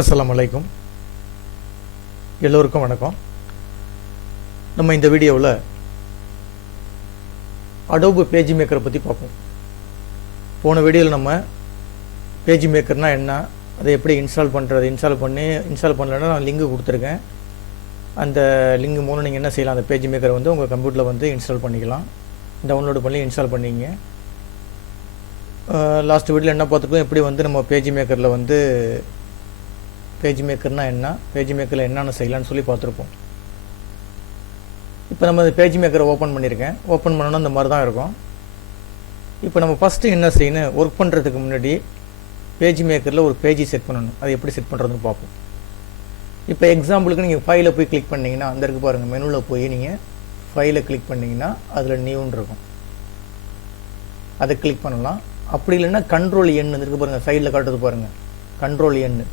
அஸ்ஸலாமு அலைக்கும். எல்லோருக்கும் வணக்கம். நம்ம இந்த வீடியோவில் அடோபு பேஜ் மேக்கரை பற்றி பார்ப்போம். போன வீடியோவில் நம்ம பேஜ் மேக்கர்னால் என்ன, அதை எப்படி இன்ஸ்டால் பண்ணுறது, இன்ஸ்டால் பண்ணலைன்னா நான் லிங்க் கொடுத்துருக்கேன். அந்த லிங்க் மூலம் நீங்கள் என்ன செய்யலாம், அந்த பேஜ் மேக்கரை வந்து உங்கள் கம்ப்யூட்டரில் வந்து இன்ஸ்டால் பண்ணிக்கலாம். டவுன்லோடு பண்ணி இன்ஸ்டால் பண்ணிங்க. லாஸ்ட் வீடியோவில் என்ன பார்த்துருக்கோம், எப்படி வந்து நம்ம பேஜ் மேக்கரில் வந்து பேஜ் மேக்கர்னால் என்ன, பேஜ் மேக்கரில் என்னென்ன செய்யலான்னு சொல்லி பார்த்துருப்போம். இப்போ நம்ம பேஜ் மேக்கரை ஓப்பன் பண்ணியிருக்கேன். ஓப்பன் பண்ணோன்னா இந்த மாதிரி தான் இருக்கும். இப்போ நம்ம ஃபஸ்ட்டு என்ன செய்யணும், ஒர்க் பண்ணுறதுக்கு முன்னாடி பேஜ் மேக்கரில் ஒரு பேஜ் செட் பண்ணணும். அது எப்படி செட் பண்ணுறதுன்னு பார்ப்போம். இப்போ எக்ஸாம்பிளுக்கு நீங்கள் ஃபைலை போய் கிளிக் பண்ணிங்கன்னா, அந்த இருக்கு பாருங்கள், மெனுவில் போய் நீங்கள் ஃபைலை கிளிக் பண்ணிங்கன்னா அதில் நியூன்னு இருக்கும். அதை கிளிக் பண்ணலாம். அப்படி இல்லைன்னா கண்ட்ரோல் எண் இருக்கு பாருங்கள், சைடில் காட்டுறது பாருங்கள்,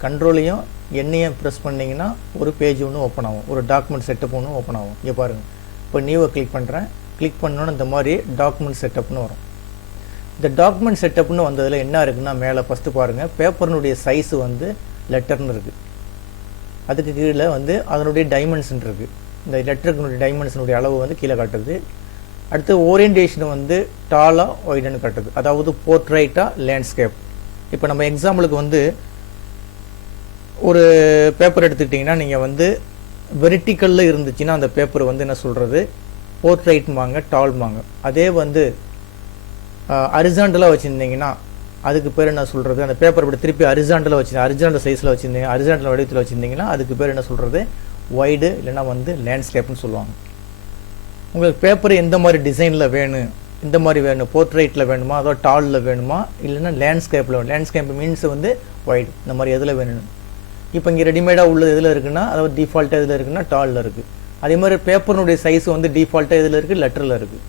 கண்ட்ரோலையும் எண்ணையும் ப்ரெஸ் பண்ணிங்கன்னா ஒரு பேஜ் ஒன்று ஓப்பன் ஆகும், ஒரு டாக்குமெண்ட் செட்டப் ஒன்று ஓப்பன் ஆகும். இங்கே பாருங்கள், இப்போ நியூவை கிளிக் பண்ணுறேன். கிளிக் பண்ணோன்னு இந்த மாதிரி டாக்குமெண்ட் செட்டப்னு வரும். இந்த டாக்குமெண்ட் செட்டப்னு வந்ததில் என்ன இருக்குன்னா, மேலே ஃபஸ்ட்டு பாருங்கள், பேப்பர்னுடைய சைஸு வந்து லெட்டர்னு இருக்குது. அதுக்கு கீழே வந்து அதனுடைய டைமென்ஷன் இருக்குது. இந்த லெட்டருக்குனுடைய டைமென்ஷனுடைய அளவு வந்து கீழே காட்டுது. அடுத்து ஓரியன்டேஷன் வந்து டாலாக ஒய்டுன்னு காட்டுது, அதாவது போர்ட்ரைட்டாக லேண்ட்ஸ்கேப். இப்போ நம்ம எக்ஸாம்பிளுக்கு வந்து ஒரு பேப்பர் எடுத்துக்கிட்டிங்கன்னா, நீங்கள் வந்து வெர்டிக்கலில் இருந்துச்சுன்னா அந்த பேப்பர் வந்து என்ன சொல்கிறது, போர்ட்ரைட்மாங்க, டால்மாங்க. அதே வந்து ஹரிசாண்டலாக வச்சுருந்தீங்கன்னா அதுக்கு பேர் என்ன சொல்கிறது, அந்த பேப்பர் இப்படி திருப்பி ஹரிசாண்டல் சைஸில் வச்சுருந்தீங்க, ஹரிசாண்டல் வடிவத்தில் வச்சுருந்தீங்கன்னா அதுக்கு பேர் என்ன சொல்கிறது, ஒய்டு இல்லைன்னா வந்து லேண்ட்ஸ்கேப்னு சொல்லுவாங்க. உங்களுக்கு பேப்பர் எந்த மாதிரி டிசைனில் வேணும், இந்த மாதிரி வேணும், போர்ட்ரைட்டில் வேணுமா, அதாவது டாலில் வேணுமா, இல்லைன்னா லேண்ட்ஸ்கேப்பில் வேணும். லேண்ட்ஸ்கேப் மீன்ஸ் வந்து ஒய்டு, இந்த மாதிரி எதில் வேணும். இப்போ இங்கே ரெடிமேடாக உள்ளது எதில் இருக்குன்னா, அதாவது டிஃபால்ட்டாக எதில் இருக்குன்னா டாலில் இருக்குது. அதே மாதிரி பேப்பருடைய சைஸ் வந்து டிஃபால்ட்டாக எதில் இருக்குது, லெட்டரில் இருக்குது.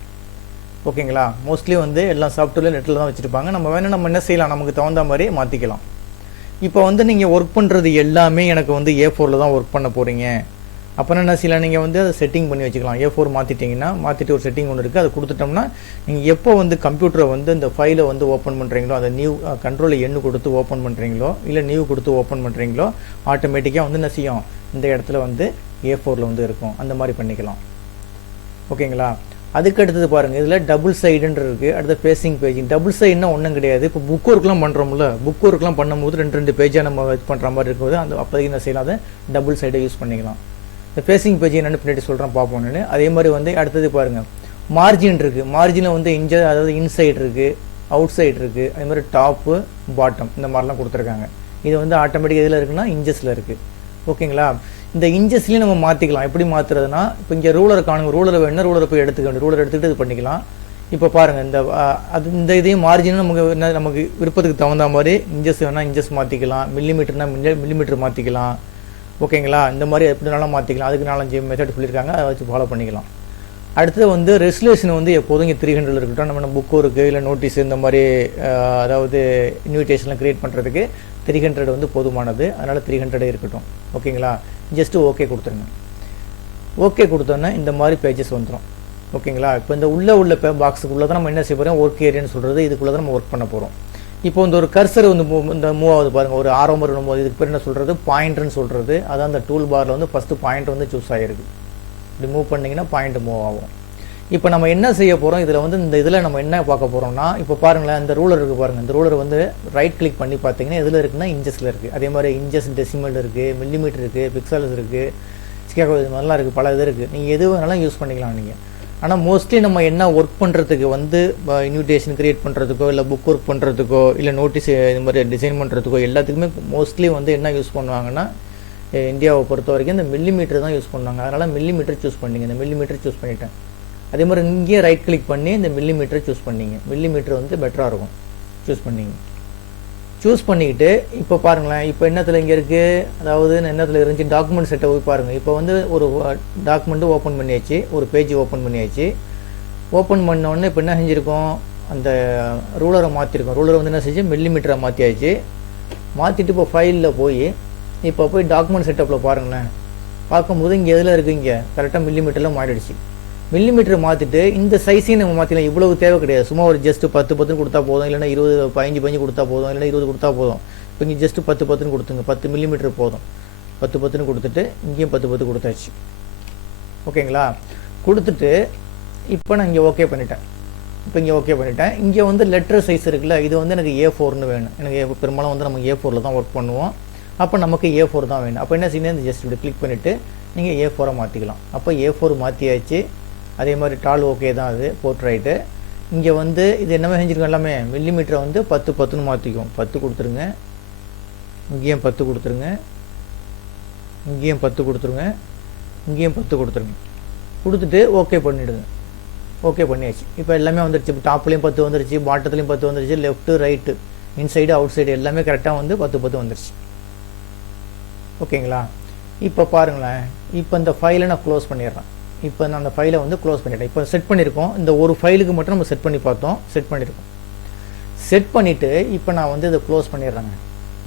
ஓகேங்களா. மோஸ்ட்லி வந்து எல்லா சாஃப்ட்வேர்லையும் லெட்டரில் தான் வச்சுருப்பாங்க. நம்ம நம்ம என்ன செய்யலாம், நமக்கு தகுந்த மாதிரி மாற்றிக்கலாம். இப்போ வந்து நீங்கள் ஒர்க் பண்ணுறது எல்லாமே எனக்கு வந்து A4 தான் ஒர்க் பண்ண போகிறீங்க. அப்புறம் என்ன செய்யலாம், நீங்கள் வந்து அதை செட்டிங் பண்ணி வச்சுக்கலாம். A4 மாற்றிட்டிங்கன்னா, மாற்றிட்டு ஒரு செட்டிங் ஒன்று இருக்குது, அதை கொடுத்துட்டோம்னா நீங்கள் எப்போ வந்து கம்ப்யூட்டரை வந்து இந்த ஃபைலை வந்து ஓப்பன் பண்ணுறீங்களோ, அதை நியூ கண்ட்ரோல் எண்ணு கொடுத்து ஓப்பன் பண்ணுறீங்களோ, இல்லை நியூ கொடுத்து ஓப்பன் பண்ணுறீங்களோ, ஆட்டோமேட்டிக்காக வந்து என்ன செய்யும், இந்த இடத்துல வந்து A4 வந்து இருக்கும். அந்த மாதிரி பண்ணிக்கலாம். ஓகேங்களா. அதுக்கு அடுத்தது பாருங்கள், இதில் டபுள் சைடுன்னு இருக்குது. அடுத்த ஃபேஸிங் பேஜ். டபுள் சைடுனா ஒன்றும் கிடையாது. இப்போ புக் ஒர்க்லாம் பண்ணுறோம்ல, புக் ஒர்க்லாம் பண்ணும்போது ரெண்டு பேஜாக நம்ம இது பண்ணுற மாதிரி இருக்கும்போது அந்த அப்போதைக்கு என்ன செய்யலாம், அதை டபுள் சைடை யூஸ் பண்ணிக்கலாம். இந்த ஃபேஸிங் பேஜ் என்னென்னு பின்னாடி சொல்கிறேன் பார்ப்போம் நான். அதே மாதிரி வந்து அடுத்தது பாருங்கள், மார்ஜின் இருக்குது. மார்ஜினில் வந்து அதாவது இன்சைடு இருக்குது, அவுட் சைடு இருக்குது. அதே மாதிரி டாப்பு, பாட்டம், இந்த மாதிரிலாம் கொடுத்துருக்காங்க. இது வந்து ஆட்டோமேட்டிக் எதில் இருக்குன்னா இன்ச்சஸில் இருக்குது. ஓகேங்களா. இந்த இன்ச்சஸ்லேயும் நம்ம மாற்றிக்கலாம். எப்படி மாற்றுறதுனா, இப்போ இங்கே ரூலரை காணுங்க, ரூலரை வேணுன்னா ரூலரை போய் எடுத்துக்க வேண்டும், ரூலர் எடுத்துக்கிட்டு இது பண்ணிக்கலாம். இப்போ பாருங்கள், இந்த இதையும் மார்ஜினும் நமக்கு விருப்பத்துக்கு தகுந்த மாதிரி இன்ச்சஸ் வேணால் இன்ச்சஸ் மாற்றிக்கலாம், மில்லிமீட்டர்னா மில்லிமீட்டர் மாற்றிக்கலாம். ஓகேங்களா. இந்த மாதிரி எப்படினாலும் மாற்றிக்கலாம். அதுக்கு 4-5 மெத்தட் சொல்லியிருக்காங்க, அதை வச்சு ஃபாலோ பண்ணிக்கலாம். அடுத்தது வந்து ரெசல்யூஷன் வந்து எப்போதும் இங்கே 300 இருக்கட்டும். நம்ம புக்கு இருக்குது, இல்லை நோட்டீஸ், இந்த மாதிரி அதாவது இன்விடேஷன்லாம் க்ரியேட் பண்ணுறதுக்கு 300 வந்து போதுமானது. அதனால் 300 இருக்கட்டும். ஓகேங்களா. ஜஸ்ட்டு ஓகே கொடுத்துருங்க. ஓகே கொடுத்தோன்னா இந்த மாதிரி பேஜஸ் வந்துடும். ஓகேங்களா. இப்போ இந்த உள்ள பாக்ஸுக்குள்ளே தான் நம்ம என்ன செய்ய போகிறோம், ஒர்க் ஏரியான்னு சொல்கிறது, இதுக்குள்ளே தான் நம்ம ஒர்க் பண்ண போகிறோம். இப்போ இந்த ஒரு கர்சர் வந்து இந்த மூவ் ஆகுது பாருங்கள், ஒரு ஆரோமர் வரும்போது இதுக்கு பேர் என்ன சொல்கிறது, பாயிண்ட்னு சொல்கிறது. அதான் அந்த டூல் பாரில் வந்து ஃபஸ்ட்டு பாயிண்ட் வந்து சூஸ் ஆகிருக்கு. இப்படி மூவ் பண்ணிங்கன்னா பாயிண்ட் மூவ் ஆகும். இப்போ நம்ம என்ன செய்ய போகிறோம், இதில் வந்து இந்த இதில் நம்ம என்ன பார்க்க போகிறோம்னா, இப்போ பாருங்களேன், இந்த ரூலர் இருக்குது பாருங்கள். இந்த ரூலர் வந்து ரைட் கிளிக் பண்ணி பார்த்தீங்கன்னா எதில் இருக்குன்னா இன்ச்சஸில் இருக்குது. அதே மாதிரி இன்ச்சஸ், டெசிமல் இருக்குது, மில்லிமீட்டர் இருக்குது, பிக்சல்ஸ் இருக்குது, சிக்காகோ, இது மாதிரிலாம் இருக்குது, பல இது இருக்குது. நீங்கள் எது வேணாலும் யூஸ் பண்ணிக்கலாம் நீங்கள். ஆனால் மோஸ்ட்லி நம்ம என்ன ஒர்க் பண்ணுறதுக்கு வந்து இன்விடேஷன் க்ரியேட் பண்ணுறதுக்கோ, இல்லை புக் ஒர்க் பண்ணுறதுக்கோ, இல்லை நோட்டீஸ் இது மாதிரி டிசைன் பண்ணுறதுக்கோ எல்லாத்துக்குமே மோஸ்ட்லி வந்து என்ன யூஸ் பண்ணுவாங்கன்னா, இந்தியாவை பொறுத்த வரைக்கும் இந்த மில்லிமீட்டர் தான் யூஸ் பண்ணுவாங்க. அதனால் மில்லிமீட்டர் சூஸ் பண்ணிங்க. இந்த மில்லிமீட்டர் சூஸ் பண்ணிட்டேன். அதே மாதிரி இங்கேயே ரைட் கிளிக் பண்ணி இந்த மில்லிமீட்டரை சூஸ் பண்ணிங்க. மில்லிமீட்டர் வந்து பெட்டராக இருக்கும். சூஸ் பண்ணிங்க. சூஸ் பண்ணிக்கிட்டு இப்போ பாருங்களேன், இப்போ என்னத்தில் இங்கே இருக்குது, அதாவது என்னத்தில் இருந்துச்சு, டாக்குமெண்ட் செட்டை போய் பாருங்கள். இப்போ வந்து ஒரு டாக்குமெண்ட்டு ஓப்பன் பண்ணியாச்சு, ஒரு பேஜ் ஓப்பன் பண்ணியாச்சு. ஓப்பன் பண்ணோடனே இப்போ என்ன செஞ்சுருக்கோம், அந்த ரூலரை மாற்றிருக்கோம். ரூலரை வந்து என்ன செஞ்சு மில்லிமீட்டரை மாற்றியாச்சு. மாற்றிட்டு இப்போ ஃபைலில் போய் டாக்குமெண்ட் செட்டப்பில் பாருங்களேன். பார்க்கும்போது இங்கே எதில் இருக்குது, இங்கே கரெக்டாக மில்லிமீட்டரில் மாறிடுச்சு. மில்லிமீட்டர் மாற்றிட்டு இந்த சைஸையும் நம்ம மாற்றிக்கலாம். இவ்வளவு தேவை கிடையாது. சும்மா ஒரு ஜஸ்ட்டு 10 கொடுத்தா போதும், இல்லைன்னா 20 15 கொடுத்தா போதும், இல்லைன்னா 20 கொடுத்தா போதும். இப்போ இங்கே ஜஸ்ட்டு 10 கொடுத்துங்க, 10 மில்லிமீட்டர் போதும். 10 கொடுத்துட்டு இங்கேயும் 10 கொடுத்தாச்சு. ஓகேங்களா? கொடுத்துட்டு இப்போ நான் இங்கே ஓகே பண்ணிட்டேன். இப்போ இங்கே ஓகே பண்ணிட்டேன். இங்கே வந்து லெட்டர் சைஸ் இருக்குல்ல, இது வந்து எனக்கு A4ன்னு வேணும். எனக்கு பெரும்பாலும் வந்து நம்ம A4ல் தான் ஒர்க் பண்ணுவோம். அப்போ நமக்கு A4 தான் வேணும். அப்போ என்ன செய்யணும், இந்த ஜஸ்ட் இப்படி கிளிக் பண்ணிவிட்டு நீங்கள் A4 மாற்றிக்கலாம். அப்போ A4 மாற்றியாச்சு. அதே மாதிரி டால் ஓகே தான் அது போர்ட்ரைட்டு. இங்கே வந்து இது என்னமே செஞ்சுருக்கோம், எல்லாமே மில்லிமீட்டரை வந்து 10 மாற்றிக்கும். 10 கொடுத்துருங்க, இங்கேயும் 10 கொடுத்துருங்க, இங்கேயும் 10 கொடுத்துருங்க, இங்கேயும் 10 கொடுத்துருங்க. கொடுத்துட்டு ஓகே பண்ணிவிடுங்க. ஓகே பண்ணியாச்சு. இப்போ எல்லாமே வந்துருச்சு. இப்போ டாப்லேயும் 10 வந்துருச்சு, பாட்டத்துலேயும் 10 வந்துருச்சு, left right inside out side எல்லாமே கரெக்டாக வந்து 10 வந்துருச்சு. ஓகேங்களா? இப்போ பாருங்களேன், இப்போ இந்த ஃபைலை நான் க்ளோஸ் பண்ணிடுறேன். இப்போ நான் அந்த ஃபைலை வந்து க்ளோஸ் பண்ணிட்டேன். இப்போ செட் பண்ணியிருக்கோம், இந்த ஒரு ஃபைலுக்கு மட்டும் நம்ம செட் பண்ணி பார்த்தோம், செட் பண்ணியிருக்கோம். செட் பண்ணிவிட்டு இப்போ நான் வந்து இதை க்ளோஸ் பண்ணிடுறேங்க.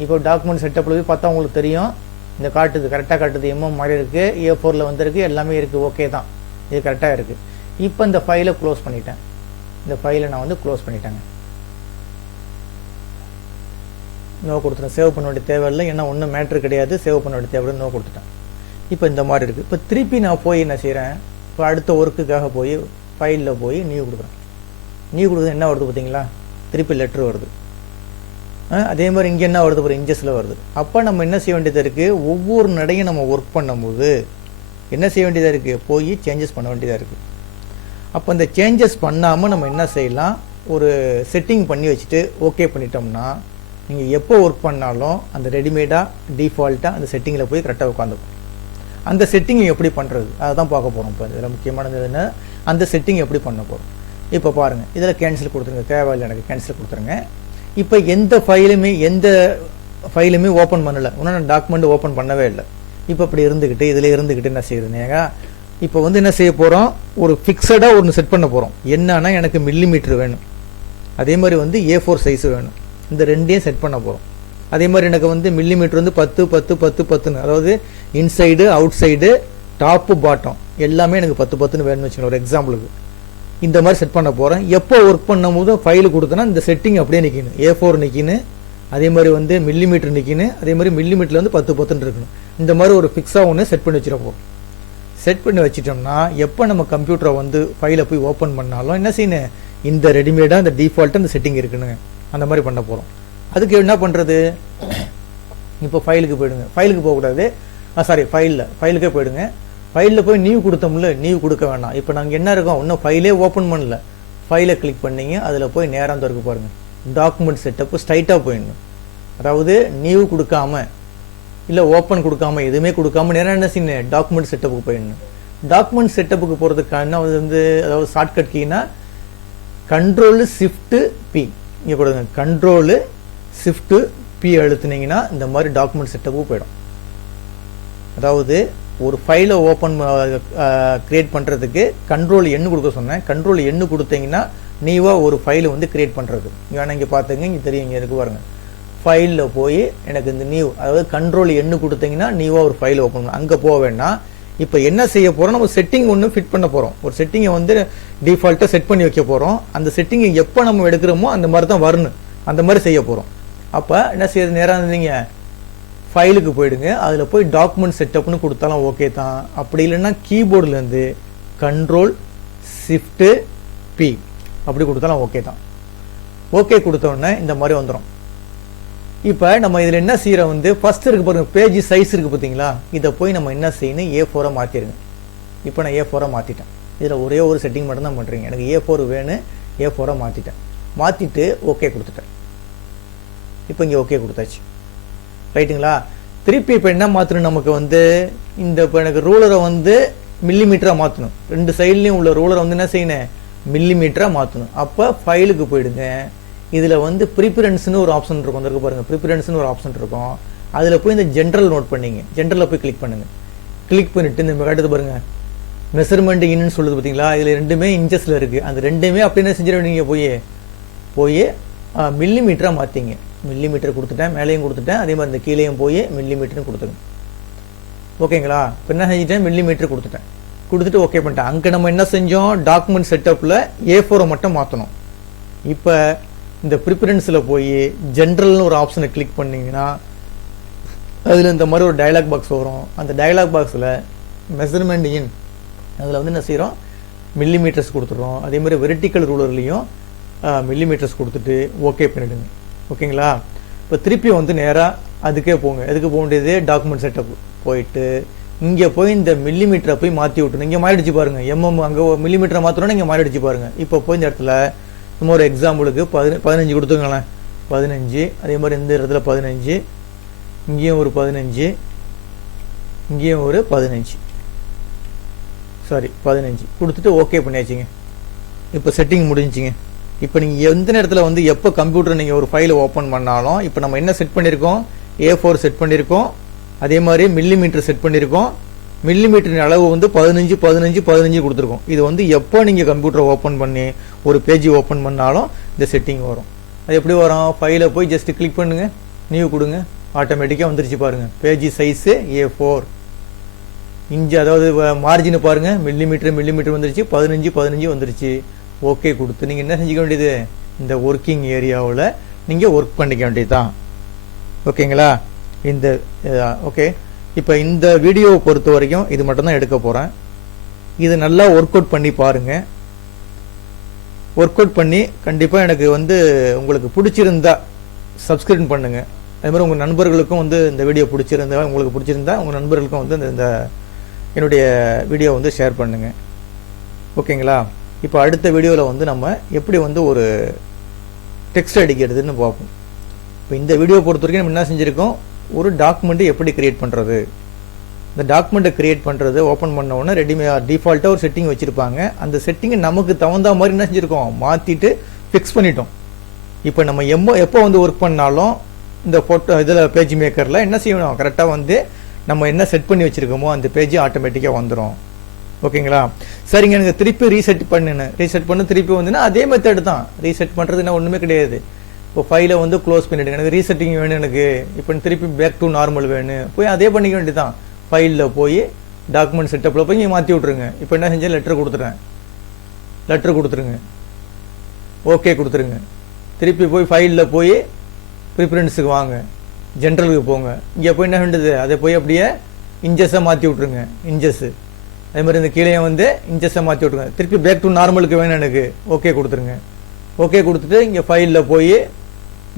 இப்போ டாக்குமெண்ட் செட்டப்பில் போய் பார்த்தா உங்களுக்கு தெரியும், இந்த காட்டுது, கரெக்டாக காட்டுது, எம்எம் மாதிரி இருக்குது, A4ல் வந்துருக்கு, எல்லாமே இருக்குது, ஓகே தான், இது கரெக்டாக இருக்குது. இப்போ இந்த ஃபைலை க்ளோஸ் பண்ணிட்டேன். இந்த ஃபைலை நான் வந்து க்ளோஸ் பண்ணிட்டேங்க. நோ கொடுத்துட்டேன். சேவ் பண்ண வேண்டிய தேவையில்லை, ஏன்னா ஒன்றும் மேட்ரு கிடையாது, சேவ் பண்ண வேண்டிய தேவை, நோ கொடுத்துட்டேன். இப்போ இந்த மாதிரி இருக்குது. இப்போ திருப்பி நான் போய் என்ன செய்கிறேன், இப்போ அடுத்த ஒர்க்குக்காக போய் ஃபைலில் போய் நியூ கொடுக்குறேன். நியூ கொடுக்குறது என்ன வருது பார்த்தீங்களா, திருப்பி லெட்ரு வருது. அதே மாதிரி இங்கே என்ன வருது, ஒரு இன்ச்சஸில் வருது. அப்போ நம்ம என்ன செய்ய வேண்டியதாக இருக்குது, ஒவ்வொரு நடையும் நம்ம ஒர்க் பண்ணும்போது என்ன செய்ய வேண்டியதாக இருக்குது, போய் சேஞ்சஸ் பண்ண வேண்டியதாக இருக்குது. அப்போ இந்த சேஞ்சஸ் பண்ணாமல் நம்ம என்ன செய்யலாம், ஒரு செட்டிங் பண்ணி வச்சுட்டு ஓகே பண்ணிட்டோம்னா நீங்கள் எப்போ ஒர்க் பண்ணாலும் அந்த ரெடிமேடாக டிஃபால்ட்டாக அந்த செட்டிங்கில் போய் கரெக்டாக உட்காந்துக்கும். அந்த செட்டிங்கை எப்படி பண்ணுறது அதை தான் பார்க்க போகிறோம். இப்போ இதில் முக்கியமானது என்ன, அந்த செட்டிங் எப்படி பண்ண போகிறோம். இப்போ பாருங்கள், இதில் கேன்சல் கொடுத்துருங்க, தேவையில்லை எனக்கு, கேன்சல் கொடுத்துருங்க. இப்போ எந்த ஃபைலுமே ஓப்பன் பண்ணலை, இன்னும் நான் டாக்குமெண்ட் ஓப்பன் பண்ணவே இல்லை. இப்போ இப்படி இருந்துக்கிட்டு இதில் இருந்துக்கிட்டு என்ன செய்யுதுங்க, இப்போ வந்து என்ன செய்ய போகிறோம், ஒரு ஃபிக்ஸடாக ஒன்று செட் பண்ண போகிறோம். என்னன்னா எனக்கு மில்லிமீட்டர் வேணும், அதே மாதிரி வந்து A4 சைஸ் வேணும். இந்த ரெண்டையும் செட் பண்ண போகிறோம். அதே மாதிரி எனக்கு வந்து மில்லிமீட்டர் வந்து 10 10 10 10ன்னு, அதாவது inside out side top bottom எல்லாமே எனக்கு 10 10ன்னு வேணும்னு வச்சுக்கோங்க, ஒரு எக்ஸாம்பிளுக்கு. இந்த மாதிரி செட் பண்ண போகிறேன். எப்போ ஒர்க் பண்ணும் போது ஃபைலு கொடுத்தேன்னா இந்த செட்டிங் அப்படியே நிற்கணும், A4 நிற்கின்னு, அதே மாதிரி வந்து மில்லிமீட்டர் நிற்கின்னு, அதே மாதிரி மில்லிமீட்டரில் வந்து 10 10ன்னு இருக்கணும். இந்த மாதிரி ஒரு ஃபிக்ஸாக ஒன்று செட் பண்ணி வச்சுட போகிறோம். செட் பண்ணி வச்சிட்டோம்னா எப்போ நம்ம கம்ப்யூட்டரை வந்து ஃபைலை போய் ஓப்பன் பண்ணாலும் என்ன செய்யணும், இந்த ரெடிமேடாக இந்த டிஃபால்ட்டாக இந்த செட்டிங் இருக்குன்னு அந்த மாதிரி பண்ண போகிறோம். அதுக்கு என்ன பண்ணுறது, இப்போ ஃபைலுக்கு போயிடுங்க, ஃபைலுக்கு போகக்கூடாது, ஃபைலுக்கே போயிடுங்க. ஃபைலில் போய் நியூ கொடுத்தோம்ல, நியூ கொடுக்க வேண்டாம். இப்போ நாங்கள் என்ன இருக்கோம், இன்னும் ஃபைலே ஓப்பன் பண்ணல, ஃபைலை கிளிக் பண்ணிங்க, அதில் போய் நேரம் திறக்க பாருங்கள், டாக்குமெண்ட் செட்டப்பு ஸ்ட்ரைட்டாக போயிடணும். அதாவது நியூ கொடுக்காம இல்லை ஓப்பன் கொடுக்காம எதுவுமே கொடுக்காம நேரம் என்ன செய்யணும், டாக்குமெண்ட் செட்டப்புக்கு போயிடணும். டாக்குமெண்ட் செட்டப்புக்கு போகிறதுக்கான வந்து அதாவது ஷார்ட்கட் கீனா Ctrl+Shift+P இங்கே கொடுங்க. Ctrl+Shift+P அழுத்துனீங்கன்னா இந்த மாதிரி டாக்குமெண்ட் செட்டப்புக்கு போயிடும். அதாவது ஒரு ஃபைலை ஓப்பன் கிரியேட் பண்ணுறதுக்கு Ctrl+N கொடுக்க சொன்னேன். Ctrl+N கொடுத்தீங்கன்னா நீவாக ஒரு ஃபைலை வந்து கிரியேட் பண்ணுறது. வேணா இங்கே பார்த்துங்க, இங்கே தெரியும், இங்கே இருக்கு பாருங்க. ஃபைலில் போய் எனக்கு இந்த நியூ, அதாவது Ctrl+N கொடுத்தீங்கன்னா நீவாக ஒரு ஃபைல் ஓப்பன் பண்ண, அங்கே போக வேண்டாம். இப்போ என்ன செய்ய போகிறோம், நம்ம செட்டிங் ஒன்று ஃபிட் பண்ண போகிறோம். ஒரு செட்டிங்கை வந்து டிஃபால்ட்டாக செட் பண்ணி வைக்க போகிறோம். அந்த செட்டிங்கை எப்போ நம்ம எடுக்கிறோமோ அந்த மாதிரி தான் வரணும், அந்த மாதிரி செய்ய போகிறோம். அப்போ என்ன செய்யறது, நேராக இருந்தீங்க ஃபைலுக்கு போயிடுங்க, அதில் போய் டாக்குமெண்ட் செட்டப்னு கொடுத்தாலும் ஓகே தான். அப்படி இல்லைன்னா கீபோர்ட்லேருந்து Ctrl+Shift+P அப்படி கொடுத்தாலும் ஓகே தான். ஓகே கொடுத்தோடனே இந்த மாதிரி வந்துடும். இப்போ நம்ம இதில் என்ன செய்கிறோம் வந்து ஃபஸ்ட் இருக்கு பாருங்க, பேஜ் சைஸ் இருக்குது பார்த்தீங்களா, இதை போய் நம்ம என்ன செய்யணும், A4 மாற்றிடுங்க. இப்போ நான் A4 மாற்றிட்டேன். இதில் ஒரே ஒரு செட்டிங் மட்டும் தான் பண்ணுறீங்க, எனக்கு A4 வேணும், A4 மாற்றிட்டேன். மாற்றிட்டு ஓகே கொடுத்துட்டேன். இப்போ இங்கே ஓகே கொடுத்தாச்சு, ரைட்டுங்களா. திருப்பி இப்போ என்ன மாற்றணும், நமக்கு வந்து இந்த இப்போ எனக்கு ரூலரை வந்து மில்லிமீட்டராக மாற்றணும். ரெண்டு சைட்லேயும் உள்ள ரூலரை வந்து என்ன செய்யணும், மில்லிமீட்டராக மாற்றணும். அப்போ ஃபைலுக்கு போயிடுங்க. இதில் வந்து ப்ரிஃபரன்ஸ்னு ஒரு ஆப்ஷன் இருக்கும், இருக்கு பாருங்கள், ப்ரிஃபரன்ஸ்னு ஒரு ஆப்ஷன் இருக்கும். அதில் போய் இந்த ஜென்ரல் நோட் பண்ணிங்க, ஜென்ரலில் போய் கிளிக் பண்ணுங்கள். கிளிக் பண்ணிவிட்டு இந்த காட்டுது பாருங்கள், மெஷர்மெண்ட் இன்னு சொல்லுது பார்த்தீங்களா, இதில் ரெண்டுமே இன்ச்சஸில் இருக்குது. அந்த ரெண்டுமே அப்படி என்ன செஞ்சிட வேண்டிய, போய் மில்லிமீட்டராக மாற்றிங்க. மில்லிமீட்டர் கொடுத்துட்டேன், மேலேயும் கொடுத்துட்டேன், அதே மாதிரி இந்த கீழேயும் போய் மில்லிமீட்டர்னு கொடுத்துருங்க. ஓகேங்களா. இப்போ என்ன செஞ்சுட்டேன், மில்லிமீட்டர் கொடுத்துட்டேன். கொடுத்துட்டு ஓகே பண்ணிட்டேன். அங்கே நம்ம என்ன செஞ்சோம், டாக்குமெண்ட் செட்டப்பில் A4 மட்டும் மாற்றணும். இப்போ இந்த ப்ரிஃபரன்ஸில் போய் ஜென்ரல்னு ஒரு ஆப்ஷனை கிளிக் பண்ணிங்கன்னா அதில் இந்த மாதிரி ஒரு டயலாக் பாக்ஸ் வரும். அந்த டயலாக் பாக்ஸில் மெஷர்மெண்ட் இன் அதில் வந்து என்ன செய்கிறோம், மில்லிமீட்டர்ஸ் கொடுத்துட்றோம். அதே மாதிரி வெர்டிக்கல் ரூலர்லேயும் மில்லிமீட்டர்ஸ் கொடுத்துட்டு ஓகே பண்ணிவிடுங்க. ஓகேங்களா? இப்போ திருப்பி வந்து நேராக அதுக்கே போங்க. எதுக்கு போக வேண்டியது, டாக்குமெண்ட் செட்டப் போயிட்டு இங்கே போய் இந்த மில்லிமீட்டரை போய் மாற்றி விட்டுணும். இங்கே மாறிடுச்சு பாருங்கள், அங்கே மில்லிமீட்டரை மாற்றணும்னா இங்கே மாறிடுச்சு பாருங்கள். இப்போ போய் இந்த இடத்துல நம்ம ஒரு எக்ஸாம்பிளுக்கு 15 கொடுத்துங்களேன், 15. அதே மாதிரி இந்த இடத்துல 15, இங்கேயும் ஒரு 15, இங்கேயும் ஒரு 15 கொடுத்துட்டு ஓகே பண்ணியாச்சுங்க. இப்போ செட்டிங் முடிஞ்சுங்க. இப்போ நீங்கள் எந்த நேரத்தில் வந்து எப்போ கம்ப்யூட்டர் நீங்கள் ஒரு ஃபைலை ஓப்பன் பண்ணாலும், இப்போ நம்ம என்ன செட் பண்ணியிருக்கோம், A4 செட் பண்ணியிருக்கோம். அதே மாதிரி மில்லிமீட்டர் செட் பண்ணியிருக்கோம். மில்லிமீட்டரின் அளவு வந்து 15 15 15 கொடுத்துருக்கோம். இது வந்து எப்போ நீங்கள் கம்ப்யூட்டரை ஓப்பன் பண்ணி ஒரு பேஜ் ஓப்பன் பண்ணாலும் இந்த செட்டிங் வரும். அது எப்படி வரும், ஃபைலை போய் ஜஸ்ட் கிளிக் பண்ணுங்கள், நியூ கொடுங்க, ஆட்டோமேட்டிக்காக வந்துருச்சு பாருங்கள். பேஜ் சைஸு A4 இன்ச்சு, அதாவது மார்ஜின் பாருங்கள், மில்லிமீட்டர் வந்துருச்சு, 15 15 வந்துருச்சு. ஓகே கொடுத்து நீங்கள் என்ன செஞ்சுக்க வேண்டியது, இந்த ஒர்க்கிங் ஏரியாவில் நீங்கள் ஒர்க் பண்ணிக்க வேண்டியது தான். ஓகேங்களா? இந்த ஓகே, இப்போ இந்த வீடியோவை பொறுத்த வரைக்கும் இது மட்டும்தான் எடுக்க போகிறேன். இது நல்லா ஒர்க் அவுட் பண்ணி பாருங்கள். ஒர்க் அவுட் பண்ணி கண்டிப்பாக எனக்கு வந்து உங்களுக்கு பிடிச்சிருந்தா சப்ஸ்கிரைப் பண்ணுங்கள். அதே மாதிரி உங்கள் நண்பர்களுக்கும் வந்து இந்த வீடியோ உங்களுக்கு பிடிச்சிருந்தா உங்கள் நண்பர்களுக்கும் வந்து இந்த என்னுடைய வீடியோ வந்து ஷேர் பண்ணுங்கள். ஓகேங்களா? இப்போ அடுத்த வீடியோவில் வந்து நம்ம எப்படி வந்து ஒரு டெக்ஸ்ட் அடிக்கிறதுன்னு பார்ப்போம். இப்போ இந்த வீடியோ பொறுத்த வரைக்கும் நம்ம என்ன செஞ்சுருக்கோம், ஒரு டாக்குமெண்ட்டு எப்படி கிரியேட் பண்ணுறது, இந்த டாக்குமெண்ட்டை கிரியேட் பண்ணுறது ஓப்பன் பண்ண உடனே டிஃபால்ட்டாக ஒரு செட்டிங் வச்சுருப்பாங்க. அந்த செட்டிங்கை நமக்கு தகுந்த மாதிரி என்ன செஞ்சுருக்கோம், மாற்றிட்டு ஃபிக்ஸ் பண்ணிட்டோம். இப்போ நம்ம எப்போ வந்து ஒர்க் பண்ணாலும் இந்த ஃபோட்டோ இதில் பேஜ் மேக்கரில் என்ன செய்யணும், கரெக்டாக வந்து நம்ம என்ன செட் பண்ணி வச்சுருக்கோமோ அந்த பேஜ் ஆட்டோமேட்டிக்காக வந்துடும். ஓகேங்களா? சரிங்க, எனக்கு திருப்பி ரீசெட் பண்ண திருப்பி வந்துன்னா அதே மெத்தட் தான். ரீசெட் பண்ணுறதுன்னா ஒன்றுமே கிடையாது. இப்போ ஃபைலை வந்து க்ளோஸ் பண்ணிவிடுங்க, எனக்கு ரீசெட்டிங் வேணும், எனக்கு இப்போ திருப்பி பேக் டு நார்மல் வேணும், போய் அதே பண்ணிக்க வேண்டியது தான். ஃபைலில் போய் டாக்குமெண்ட் செட்டப்பில் போய் இங்கே மாற்றி விட்ருங்க. இப்போ என்ன செஞ்சேன், லெட்டர் கொடுத்துருங்க, ஓகே கொடுத்துருங்க. திருப்பி போய் ஃபைலில் போய் ப்ரிஃபரன்ஸுக்கு வாங்க, ஜென்ரலுக்கு போங்க. இங்கே போய் என்ன வேண்டியது, அதை போய் அப்படியே இன்ச்சஸை மாற்றி விட்ருங்க, இன்ச்சஸ்ஸு. அதே மாதிரி இந்த கீழே வந்து இன்ச்சஸை மாற்றி விட்ருங்க. திருப்பி பேக் டு நார்மலுக்கு வேணும் எனக்கு, ஓகே கொடுத்துருங்க. ஓகே கொடுத்துட்டு இங்கே ஃபைலில் போய்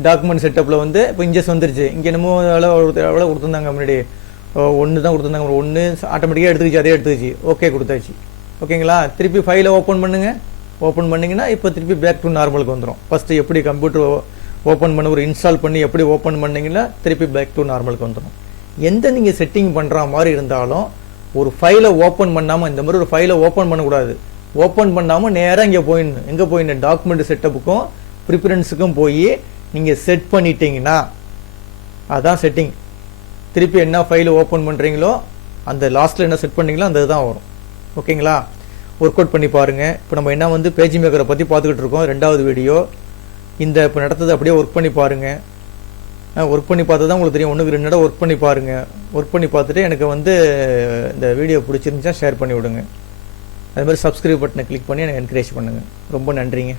டாக்குமெண்ட் செட்டப்பில் வந்து இப்போ இன்ச்சஸ் வந்துருச்சு. இங்கே என்னமோ எவ்வளோ கொடுத்துருந்தாங்க, முன்னாடி 1 தான் கொடுத்துருந்தாங்க, 1 ஆட்டோமேட்டிக்காக எடுத்துக்கிச்சு, அதே எடுத்துக்கிச்சு, ஓகே கொடுத்தாச்சு. ஓகேங்களா? திருப்பி ஃபைலை ஓப்பன் பண்ணிங்கன்னா இப்போ திருப்பி பேக் டு நார்மலுக்கு வந்துடும். ஃபஸ்ட்டு எப்படி கம்ப்யூட்டர் ஓப்பன் பண்ண ஒரு இன்ஸ்டால் பண்ணி எப்படி ஓப்பன் பண்ணிங்கன்னா திருப்பி பேக் டு நார்மலுக்கு வந்துடும். எந்த நீங்கள் செட்டிங் பண்ணுற மாதிரி இருந்தாலும் ஒரு ஃபைலை ஓப்பன் பண்ணாமல், இந்த மாதிரி ஒரு ஃபைலை ஓப்பன் பண்ணக்கூடாது. ஓப்பன் பண்ணாமல் நேராக இங்கே எங்கே போயிடணும், டாக்குமெண்ட் செட்டப்புக்கும் ப்ரிஃபரன்ஸுக்கும் போய் நீங்கள் செட் பண்ணிட்டீங்கன்னா அதான் செட்டிங். திருப்பி என்ன ஃபைலை ஓப்பன் பண்ணுறீங்களோ அந்த லாஸ்ட்டில் என்ன செட் பண்ணீங்களோ அந்த இதுதான் வரும். ஓகேங்களா? ஒர்க் அவுட் பண்ணி பாருங்கள். இப்போ நம்ம என்ன வந்து பேஜ் மேக்கரை பற்றி பார்த்துக்கிட்டு இருக்கோம், 2வது வீடியோ. இந்த இப்போ நடத்தது அப்படியே ஒர்க் பண்ணி பாருங்கள். ஒர்க் பண்ணி பார்த்தா தான் உங்களுக்கு தெரியும். 1க்கு 2 தடவை ஒர்க் பண்ணி பாருங்கள். ஒர்க் பண்ணி பார்த்துட்டு எனக்கு வந்து இந்த வீடியோ பிடிச்சிருந்துச்சா ஷேர் பண்ணி விடுங்க. அது மாதிரி சப்ஸ்கிரைப் பட்டனை கிளிக் பண்ணி எனக்கு என்கரேஜ் பண்ணுங்கள். ரொம்ப நன்றிங்க.